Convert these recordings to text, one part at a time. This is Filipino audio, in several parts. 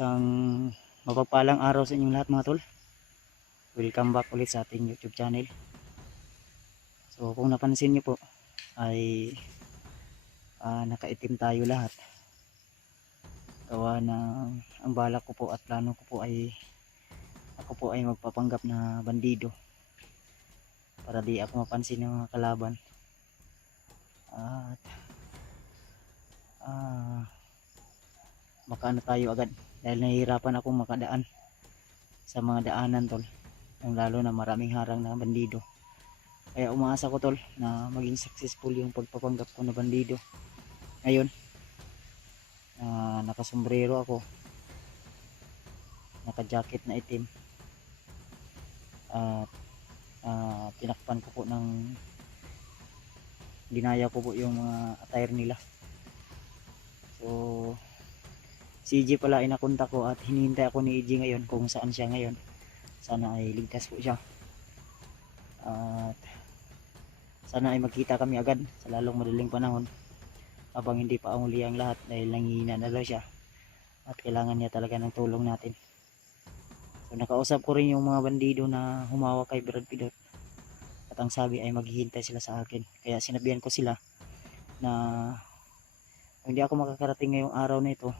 Isang mapagpalang araw sa inyong lahat mga tol. Welcome back ulit sa ating YouTube channel. So kung napansin niyo po ay nakaitim tayo lahat. Gawa ng ang balak ko po at plano ko po ay ako po ay magpapanggap na bandido para di ako mapansin ng mga kalaban. At makaano tayo agad dahil nahihirapan akong makadaan sa mga daanan tol, lalo na maraming harang na bandido. Kaya umaasa ko tol na maging successful yung pagpapanggap ko na bandido ngayon. Nakasombrero ako, naka jacket na itim, at tinakpan ko po ng ginaya ko po yung mga attire nila. So si EJ pala ay nakunta ko at hinihintay ako ni EJ ngayon kung saan siya ngayon. Sana ay ligtas po siya at sana ay magkita kami agad sa lalong madaling panahon habang hindi pa umuli ang lahat dahil nanghihina na daw siya at kailangan niya talaga ng tulong natin. So nakausap ko rin yung mga bandido na humawak kay Brad Pidot at ang sabi ay maghihintay sila sa akin. Kaya sinabihan ko sila na kung hindi ako makakarating ngayong araw na ito,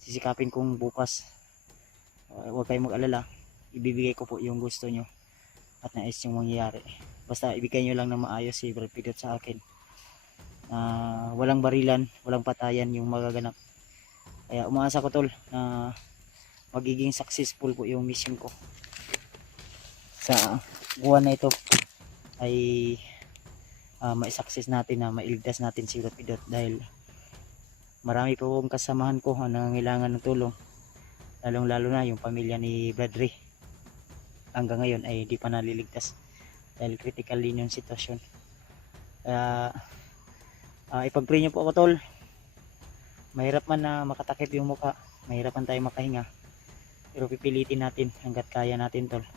sisikapin kong bukas. Huwag kayong mag-alala, ibibigay ko po yung gusto nyo at nais yung mangyayari. Basta ibigay nyo lang na maayos si Brad Pidot sa akin. Walang barilan, walang patayan yung magaganap. Kaya umaasa ko tol na magiging successful po yung mission ko sa buwan na ito ay mai-success natin na mailigtas natin si Brad Pidot dahil marami po akong kasamahan ko na nangangailangan ng tulong, lalong lalo na yung pamilya ni Brad Ray. Hanggang ngayon ay di pa naliligtas dahil critical din yung sitwasyon. Kaya ipag-pray nyo po ako tol. Mahirap man na makatakip yung muka, mahirapan tayo makahinga, pero pipilitin natin hanggat kaya natin tol,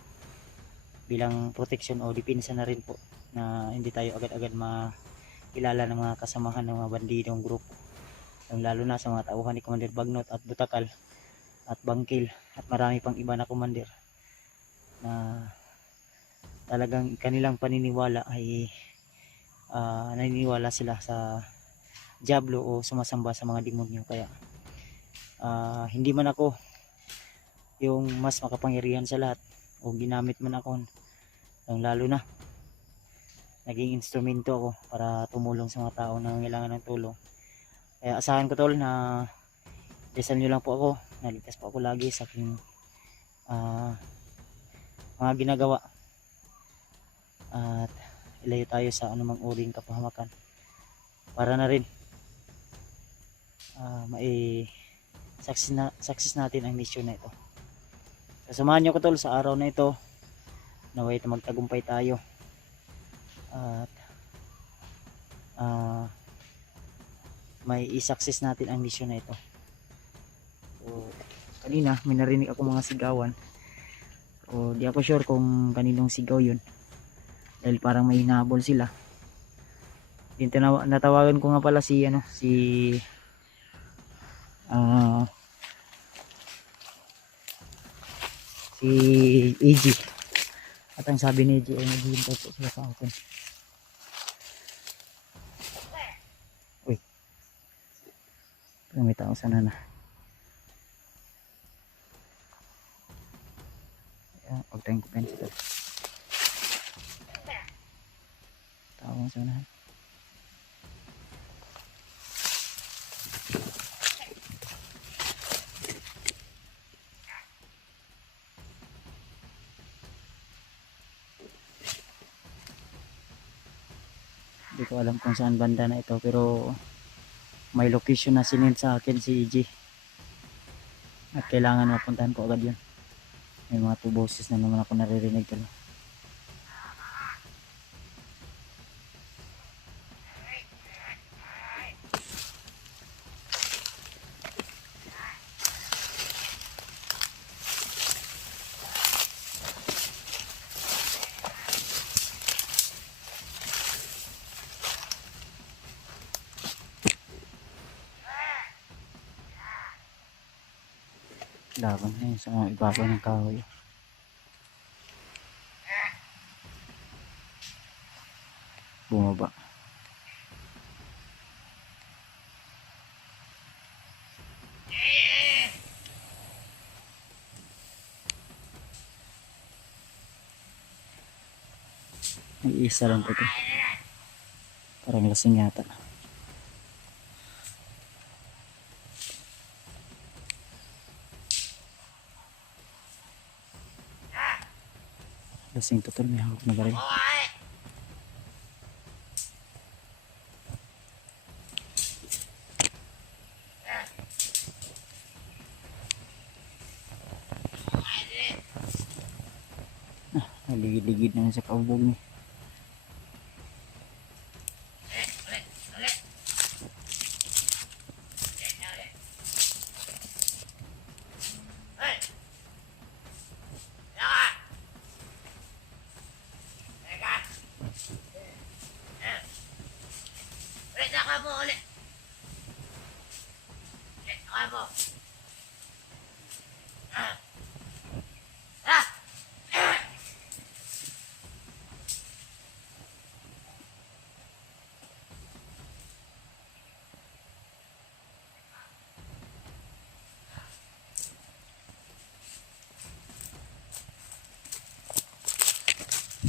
bilang protection o depensa na rin po na hindi tayo agad-agad makilala ng mga kasamahan ng mga bandidong grupo, lalo na sa mga tauhan ni Commander Bagnot at Butakal at Bangkil at marami pang iba na commander na talagang kanilang paniniwala ay naniniwala sila sa Diablo o sumasamba sa mga demonyo. Kaya hindi man ako yung mas makapangyarihan sa lahat o ginamit man ako, lalo na naging instrumento ako para tumulong sa mga tao na nangangailangan ng tulong. Kaya asahan ko tol na dasal nyo lang po ako, naligtas po ako lagi sa aking mga ginagawa at ilayo tayo sa anumang uring kapahamakan para na rin success natin ang mission na ito. Kasamahan nyo ko tol sa araw na ito, naway na magtagumpay tayo at may i-success natin ang mission na ito. So kanina may narinig ako mga sigawan, o di ako sure kung kaninong sigaw yun dahil parang may hinahabol sila. Natawagan ko nga pala si AG at ang sabi ni AG ay naghihintay po sila sa akin. Uy, may tao sana na. Huwag tayong kupensa ito. Tawang sana. Hindi ko alam kung saan banda na ito, pero may location na sinend sa akin si EJ at kailangan mapuntahan ko agad yun. May mga 2 boses na naman ako naririnig talo. laban na sa mga ibabaw ng kahoy. Bumaba. May isa lang ito. Parang lasing yata. Lasing tutol, may hawak na baril. Naligid-ligid naman sa kaubog niya.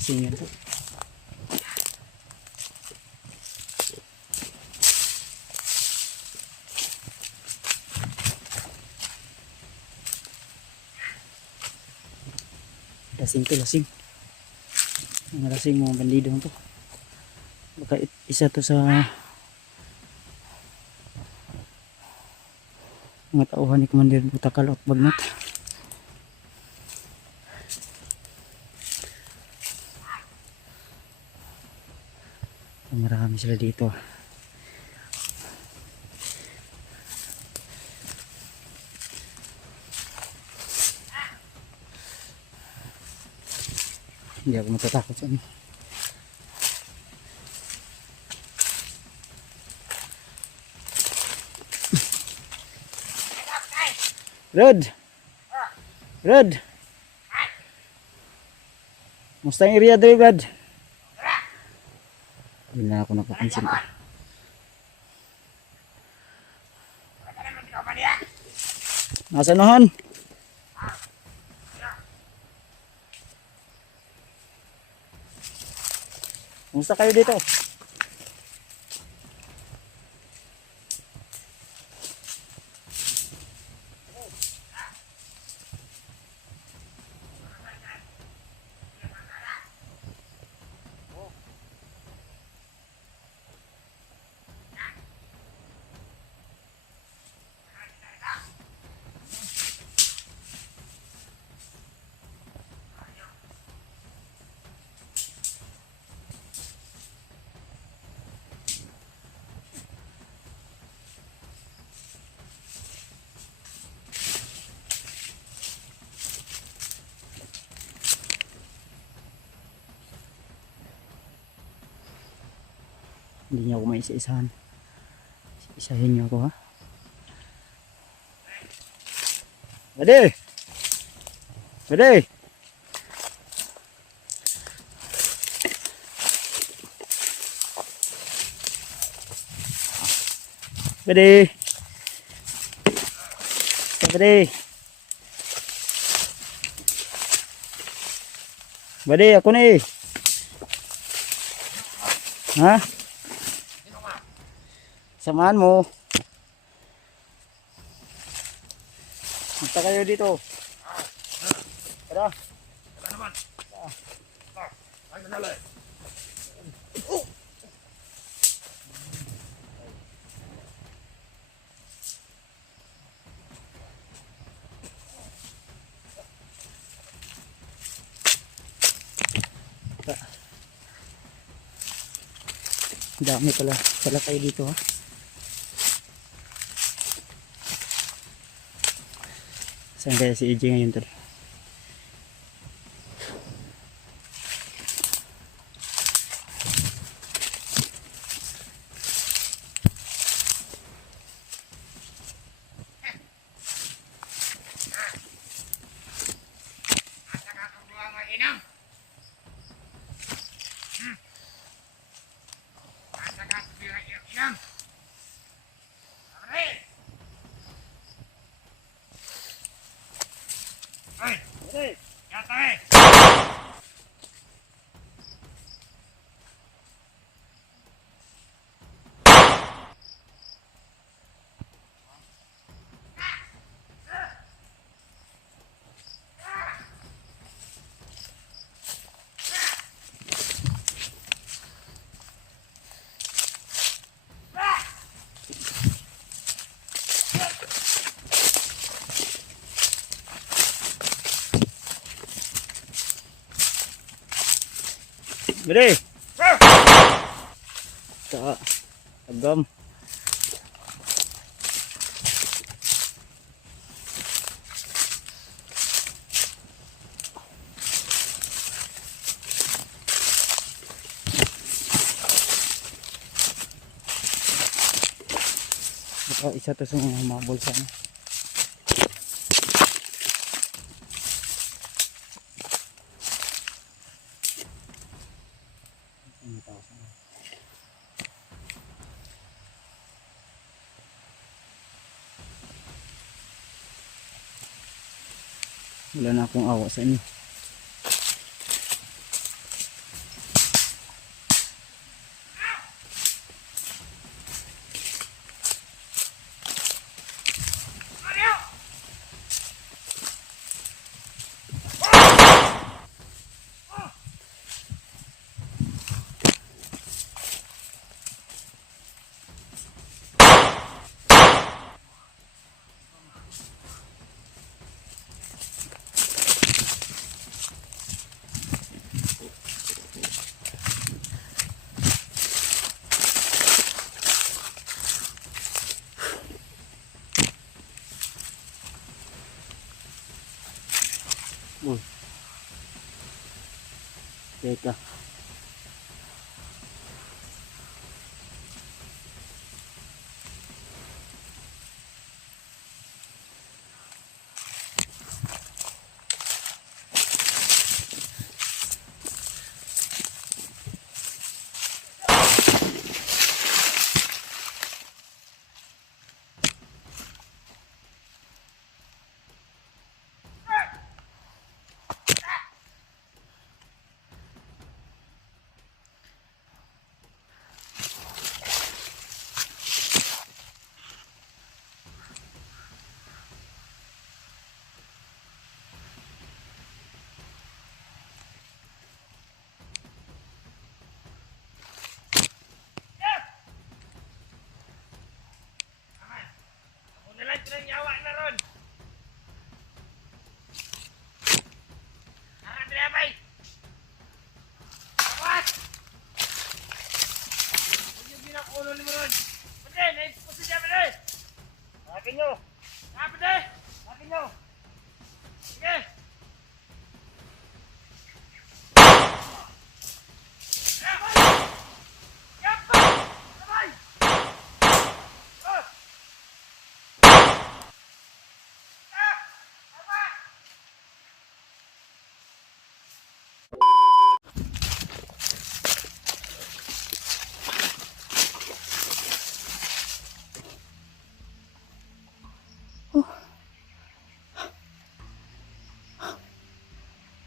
Singin to. Lasing to, lasing. Ang lasing mga bandidong to. Baka isa to sa mga tauhan ni Commander Butakal at Bagnat. Marami sila dito. Hindi ako matatakot sa inyo. Rod! Rod! Musta ang area dito, Brad? Hindi na ako napapansin ko. Nasa nohon? Kumusta kayo dito? Hindi niyo ako maisa-isahan. Isahin niyo ako, ha? Bade! Bade! Bade! Bade! Bade, ako na eh. Ha? Samahan mo. Punta kayo dito. Tara. Tara naman. Ay, manala. Dami pala kayo dito, ha. Saan kaya si EJ ngayon, tol? Bili! Sa agam. Isa to sa mga bulsa na. Wala na akong awa sa inyo. Uy. Teka. Ng nyawa na ron. Harap na bay. Awas! Huwag yung binakulo ni mo ron. Pwede, naipusin niya pwede. Akin nyo. Pwede. Akin nyo. Sige.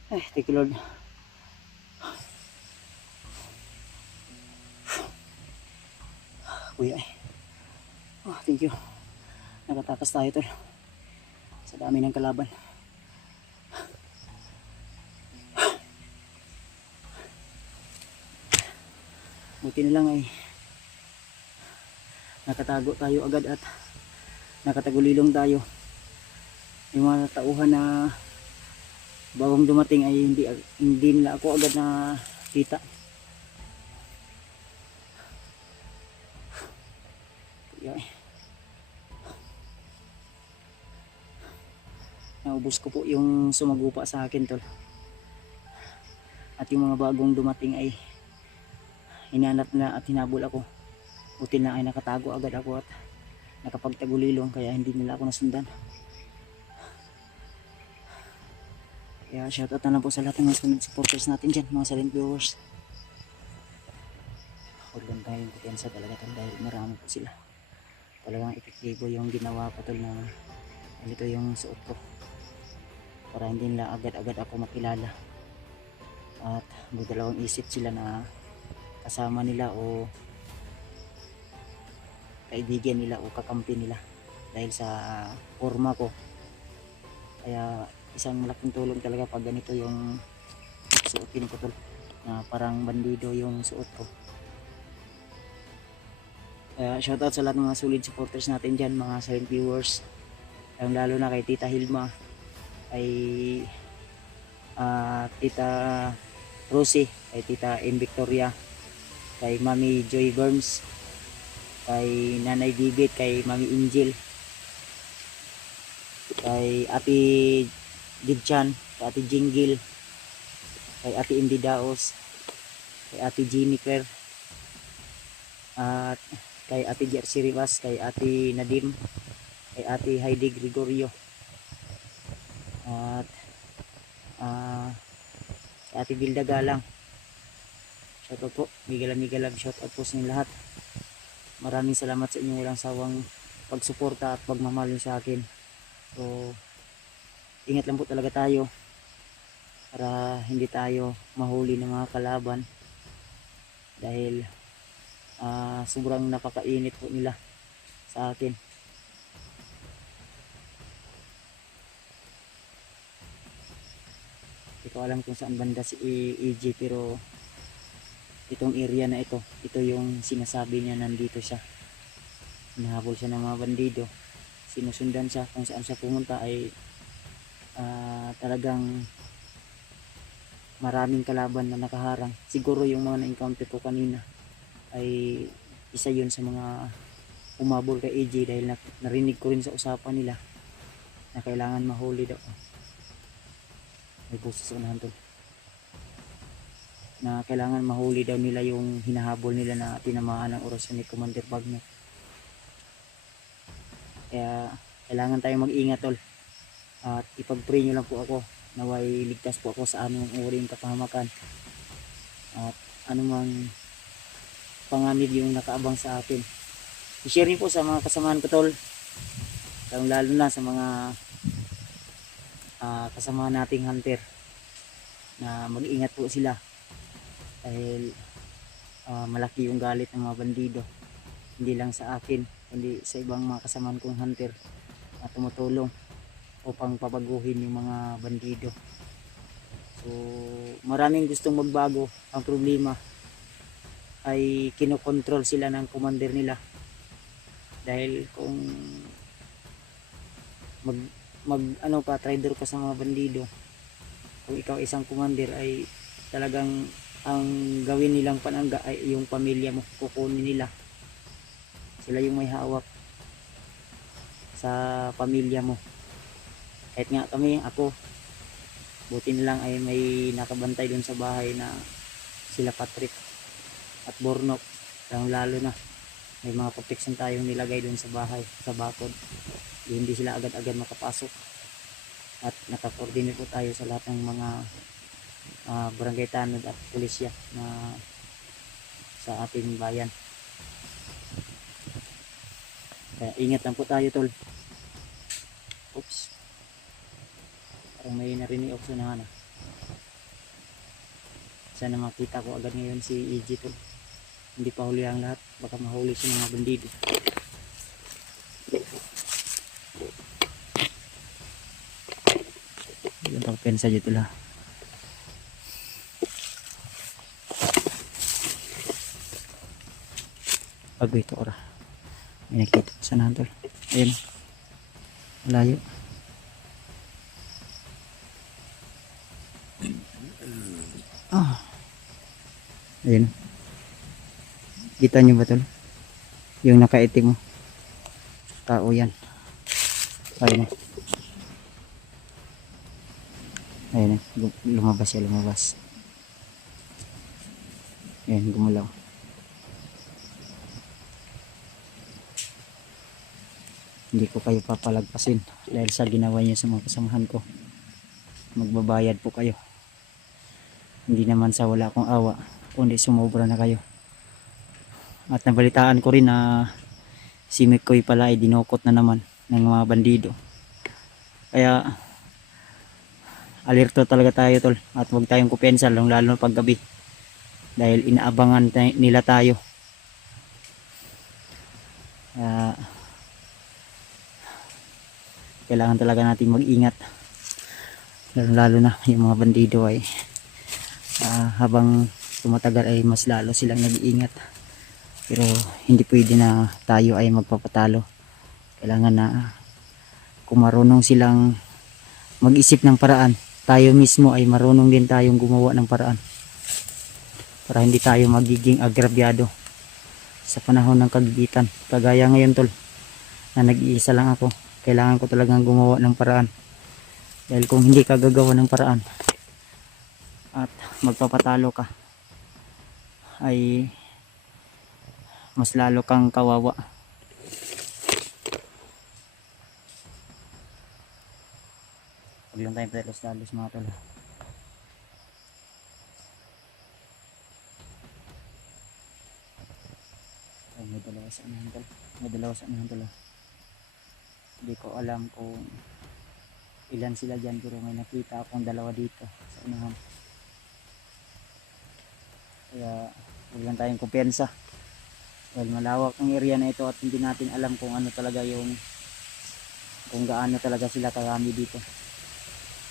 Ay, thank you Lord. Kuya ay. Oh, thank you. Nakatakas tayo tol. Sa dami ng kalaban. Buti na lang ay nakatago tayo agad at nakatagulilong tayo. Yung mga tauhan na bagong dumating ay hindi nila ako agad na kita. Naubos ko po yung sumagupa sa akin tol. At yung mga bagong dumating ay hinanap na at hinabol ako. Buti na ay nakatago agad ako at nakapagtagulilong kaya hindi nila ako nasundan. Kaya shoutout na lang po sa lahat ng mga supporters natin dyan, mga silent viewers. Huwag lang tayong kutensa talaga tol dahil marami po sila. Talagang epektibo yung ginawa ko tol na ito yung suot ko. Para hindi nila agad-agad ako makilala. At magdalawang isip sila na kasama nila o kaibigan nila o kakampi nila dahil sa forma ko. Kaya isang malaking tulong talaga pag ganito yung suotin ko tol, na parang bandido yung suot ko. Kaya shoutout sa lahat ng mga solid supporters natin dyan, mga silent viewers, lalo na kay Tita Hilma, kay Tita Rosie, kay Tita M. Victoria, kay Mami Joy Burns, kay Nanay Bibit, kay Mami Angel, kay Ate Didchan, kay Ate Jinggil, kay Ate Indy Daos, kay Ate Jennifer, at kay Ate Jersey Rivas, kay Ate Nadim, kay Ate Heidi Gregorio, at kay Ate Bilda Galang. Shoutout po, migalang shoutout po sa inyo lahat. Maraming salamat sa inyong walang sawang pagsuporta at pagmamahal sa akin. So ingat lang po talaga tayo para hindi tayo mahuli ng mga kalaban, dahil sobrang napakainit po nila sa atin. Hindi ko alam kung saan banda si EJ, pero itong area na ito yung sinasabi niya nandito siya. Hinahabol siya ng mga bandido, sinusundan siya, kung saan siya pumunta ay talagang maraming kalaban na nakaharang. Siguro yung mga na-encounter ko kanina ay isa yun sa mga umabol kay EJ, dahil narinig ko rin sa usapan nila na kailangan mahuli daw. May boses sa unahan to, na kailangan mahuli daw nila yung hinahabol nila na tinamaan ng orasyon ni Commander Wagner. Kaya kailangan tayong mag-ingat, tol, at ipag-pray nyo lang po ako naway ligtas po ako sa anumang uri ng kapahamakan at anumang panganib yung nakaabang sa atin. I-share niyo po sa mga kasamahan ko, tol, lalo na sa mga kasama nating hunter, na mag-ingat po sila, dahil malaki yung galit ng mga bandido, hindi lang sa akin kundi sa ibang mga kasamahan kong hunter na tumutulong upang pabaguhin yung mga bandido. So maraming gustong magbago, ang problema ay kinokontrol sila ng commander nila, dahil kung ano pa, trader ka sa mga bandido, kung ikaw isang commander ay talagang ang gawin nilang panangga ay yung pamilya mo, kukunin nila, sila yung may hawak sa pamilya mo. Kahit nga kami, ako, buti na lang ay may nakabantay dun sa bahay na sila Patrick at Bornok, lalo na may mga protection tayong nilagay dun sa bahay, sa bakod, hindi sila agad-agad makapasok, at nakakoordinate po tayo sa lahat ng mga barangay tanod at pulisya na sa ating bayan. Kaya ingat lang po tayo, tol. Oops, parang may narinig ako na sana makita ko agad ngayon si EJ, tol. Hindi pa huli ang lahat, baka mahuli siya ng mga bandido. Yan ang pensa dito lah. Bago ito ora, may nakita ko sa nantol. Ayun, malayo. Ayun, kita nyo ba tol? Yung nakaitim mo, tao yan. Ayun, ayun, lumabas siya, lumabas. Ayun, gumulaw. Hindi ko kayo papalagpasin dahil sa ginawa niyo sa mga kasamahan ko. Magbabayad po kayo. Hindi naman sa wala akong awa, kundi sumobra na kayo. At nabalitaan ko rin na si McCoy pala ay dinukot na naman ng mga bandido. Kaya alerto talaga tayo, tol, at huwag tayong kupensa, lalo na paggabi, dahil inaabangan nila tayo. Kailangan talaga natin mag-ingat, lalo na yung mga bandido ay habang tumatagal ay mas lalo silang nag-iingat. Pero hindi pwede na tayo ay magpapatalo. Kailangan na kung marunong silang mag-isip ng paraan, tayo mismo ay marunong din tayong gumawa ng paraan. para hindi tayo magiging agrabyado sa panahon ng kagigitan. Kagaya ngayon tol, na nag-iisa lang ako, kailangan ko talagang gumawa ng paraan, dahil kung hindi ka gagawa ng paraan at magpapatalo ka, ay mas lalo kang kawawa. Huwag lang tayong pelos-talos mga tol. Ay, may dalawa sa anahan tol. May dalawa sa anahan tol. Hindi ko alam kung ilan sila dyan, pero may nakita akong dalawa dito sa anahan. Kaya huwag lang tayong kumpiyansa, dahil malawak ang area na ito at hindi natin alam kung ano talaga yung, kung gaano talaga sila karami dito.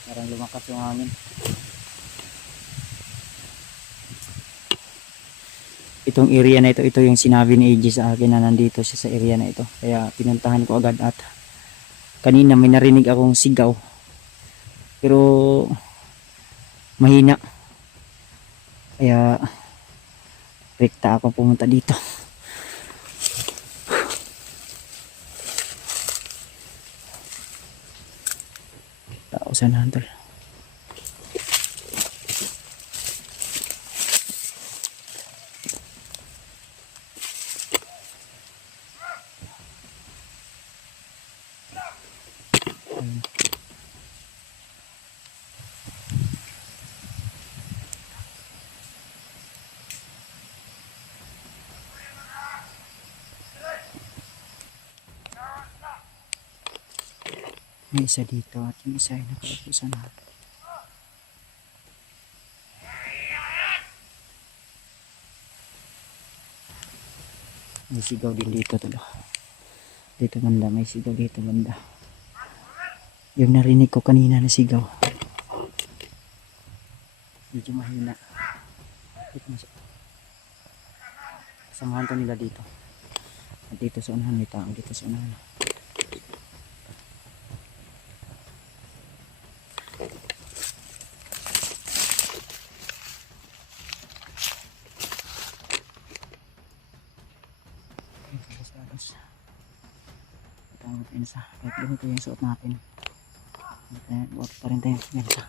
Parang lumakas yung hangin. Itong area na ito yung sinabi ni AJ sa akin na nandito siya sa area na ito. Kaya pinuntahan ko agad, at kanina may narinig akong sigaw, pero mahina. Kaya rekta ako pumunta dito. Tao sa nantol. May isa dito at yung isa ay nakaupo sa na. May sigaw din dito talo. Dito banda, may sigaw dito banda. Yung narinig ko kanina na sigaw, medyo mahina. Samahan ko nila dito. At dito sa unahan, may tao dito sa unahan. Tama pinsa, kahit ganito yung suot natin, buot pa rin tayo pinsa.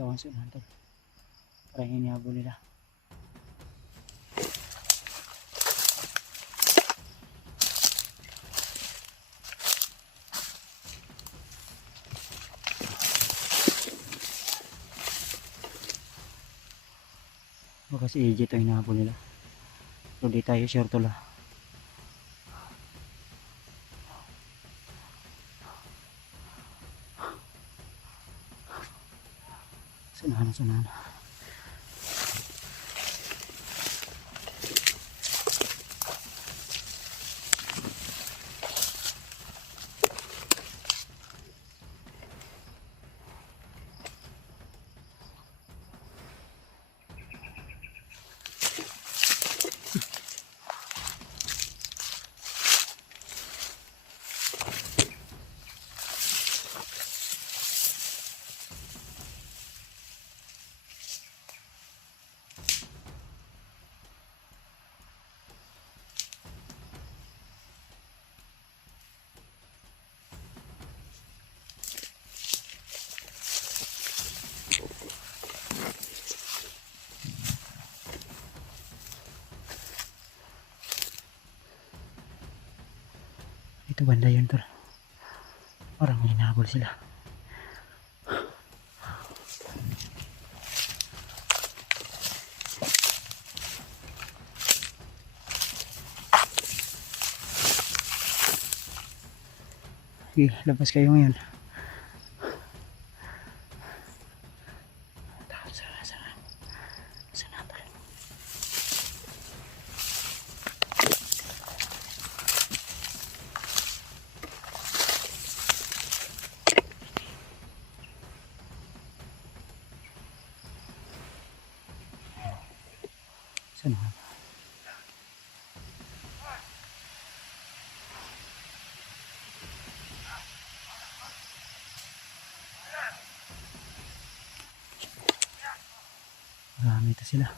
Ewan sa unahan. Parang hinihabol nila. Baka si AJ ito hinahabol nila. So di tayo sure tula. Sanahan. Dito banda yun tol. Parang may hinahabol sila. Sige, labas kayo ngayon. Sana tol. Sana. Marami ito sila.